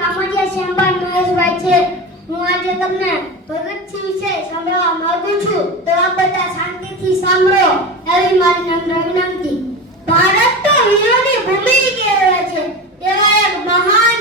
કામડિયા શ્યામબાન મહેશભાઈ છે. હું આજે તમને ભગતસિંહ વિશે સંભળાવવા માંગુ છું, તો આપ બધા શાંતિથી સાંભળો. એવી મારી નમ્ર વિનંતી. ભારત તો વીરોની ભૂમિ કહેવાય છે. એવા એક મહાન